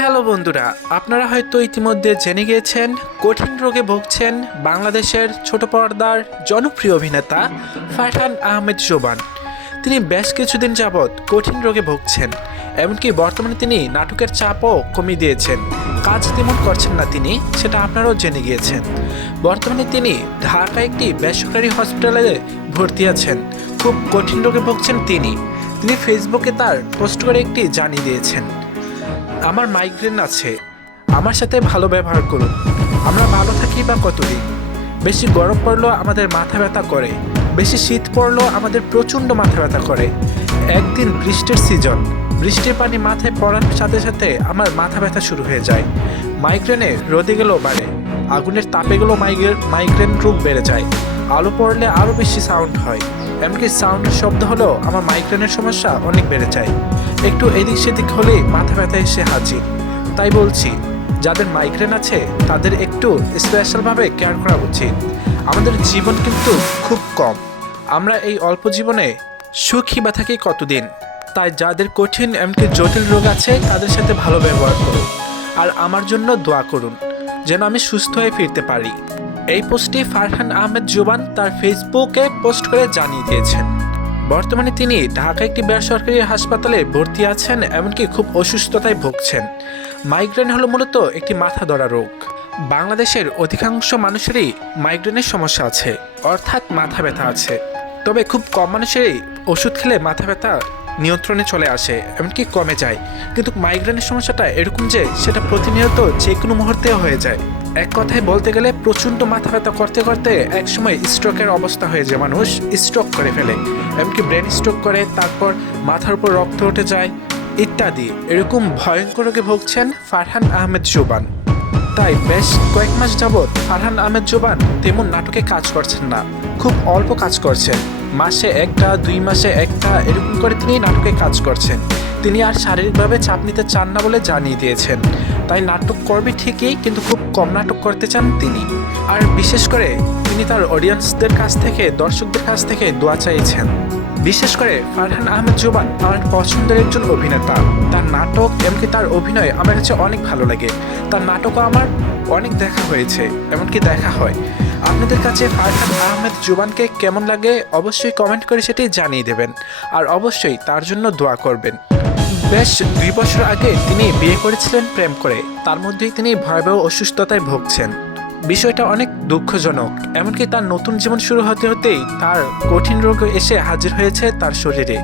Hello বন্ধুরা, আপনারা হয়তো ইতিমধ্যে জেনে গিয়েছেন কঠিন রোগে ভুগছেন বাংলাদেশের ছোট পর্দার জনপ্রিয় অভিনেতা ফারহান আহমেদ জোবান। তিনি বেশ কিছুদিন যাবৎ কঠিন রোগে ভুগছেন, এমনকি বর্তমানে তিনি নাটকের চাপও কমিয়ে দিয়েছেন। কাজ তেমন করছেন না তিনি, সেটা আপনারাও জেনে গিয়েছেন। বর্তমানে তিনি ঢাকা একটি বেসরকারি হসপিটালে ভর্তি আছেন। খুব কঠিন রোগে ভুগছেন তিনি। ফেসবুকে তার পোস্ট করে একটি জানিয়ে দিয়েছেন, আমার মাইগ্রেন আছে, আমার সাথে ভালো ব্যবহার করুন। আমরা ভালো থাকি বা কতদিন? বেশি গরম পড়লেও আমাদের মাথা ব্যথা করে, বেশি শীত পড়লেও আমাদের প্রচণ্ড মাথা ব্যথা করে। একদিন বৃষ্টির সিজন, বৃষ্টির পানি মাথায় পড়ার সাথে সাথে আমার মাথা ব্যথা শুরু হয়ে যায়। মাইগ্রেনে রোদে গেলেও বাড়ে, আগুনের তাপে গেলেও মাইগ্রেন রোগ বেড়ে যায়। আলো পড়লে আরও বেশি সাউন্ড হয়, এমনকি সাউন্ডের শব্দ হলেও আমার মাইগ্রেনের সমস্যা অনেক বেড়ে যায়। একটু এদিক সেদিক হলেই মাথা ব্যথা এসে হাজির। তাই বলছি, যাদের মাইগ্রেন আছে তাদের একটু স্পেশালভাবে কেয়ার করা উচিত। আমাদের জীবন কিন্তু খুব কম, আমরা এই অল্প জীবনে সুখী বা থাকি কতদিন। তাই যাদের কঠিন এমনকি জটিল রোগ আছে তাদের সাথে ভালো ব্যবহার করুন, আর আমার জন্য দোয়া করুন যেন আমি সুস্থ হয়ে ফিরতে পারি। এই পোস্টটি ফারহান আহমেদ জোবান তার ফেসবুকে পোস্ট করে জানিয়ে দিয়েছেন। বর্তমানে তিনি ঢাকা একটি বেসরকারি হাসপাতালে ভর্তি আছেন, এমনকি খুব অসুস্থতায় ভুগছেন। মাইগ্রেন হলো মূলত একটি মাথা ধরা রোগ। বাংলাদেশের অধিকাংশ মানুষেরই মাইগ্রেনের সমস্যা আছে, অর্থাৎ মাথা ব্যথা আছে। তবে খুব কম মানুষেরই ওষুধ খেলে মাথা ব্যথা নিয়ন্ত্রণে চলে আসে, এমনকি কমে যায়। কিন্তু মাইগ্রেনের সমস্যাটা এরকম যে সেটা প্রতিনিয়ত যে কোনো মুহূর্তে হয়ে যায়। এক কথায় বলতে গেলে প্রচণ্ড মাথা ব্যথা করতে করতে একসময় স্ট্রোকের অবস্থা হয়ে যায়, মানুষ স্ট্রোক করে ফেলে, এমনকি ব্রেন স্ট্রোক করে, তারপর মাথার উপর রক্ত উঠে যায় ইত্যাদি। এরকম ভয়ঙ্কর রোগে ভুগছেন ফারহান আহমেদ জোবান। তাই বেশ কয়েক মাস যাবৎ ফারহান আহমেদ জোবান তেমন নাটকে কাজ করছেন না, খুব অল্প কাজ করছেন। মাসে একটা, 2 মাসে একটা, এরকম করে তিনি নাটকে কাজ করছেন। তিনি আর শারীরিকভাবে চাপ নিতে চান না বলে জানিয়ে দিয়েছেন। তাই নাটক করবে ঠিকই, কিন্তু খুব কম নাটক করতে চান তিনি। আর বিশেষ করে তিনি তার অডিয়েন্সদের কাছ থেকে, দর্শকদের কাছ থেকে দোয়া চাইছেন। বিশেষ করে ফারহান আহমেদ জোবান আমার পছন্দের একজন অভিনেতা। তার নাটক এমনকি তার অভিনয় আমার কাছে অনেক ভালো লাগে। তার নাটকও আমার অনেক দেখা হয়েছে, এমনকি দেখা হয়। আপনাদের কাছে ফারহান আহমেদ জোবানকে কেমন লাগে অবশ্যই কমেন্ট করে সেটি জানিয়ে দেবেন, আর অবশ্যই তার জন্য দোয়া করবেন। বেশ 2 বছর আগে তিনি বিয়ে করেছিলেন প্রেম করে, তার মধ্যেই তিনি ভয়াবহ অসুস্থতায় ভুগছেন। বিষয়টা অনেক দুঃখজনক। এমনকি তার নতুন জীবন শুরু হতে হতেই তার কঠিন রোগ এসে হাজির হয়েছে তার শরীরে।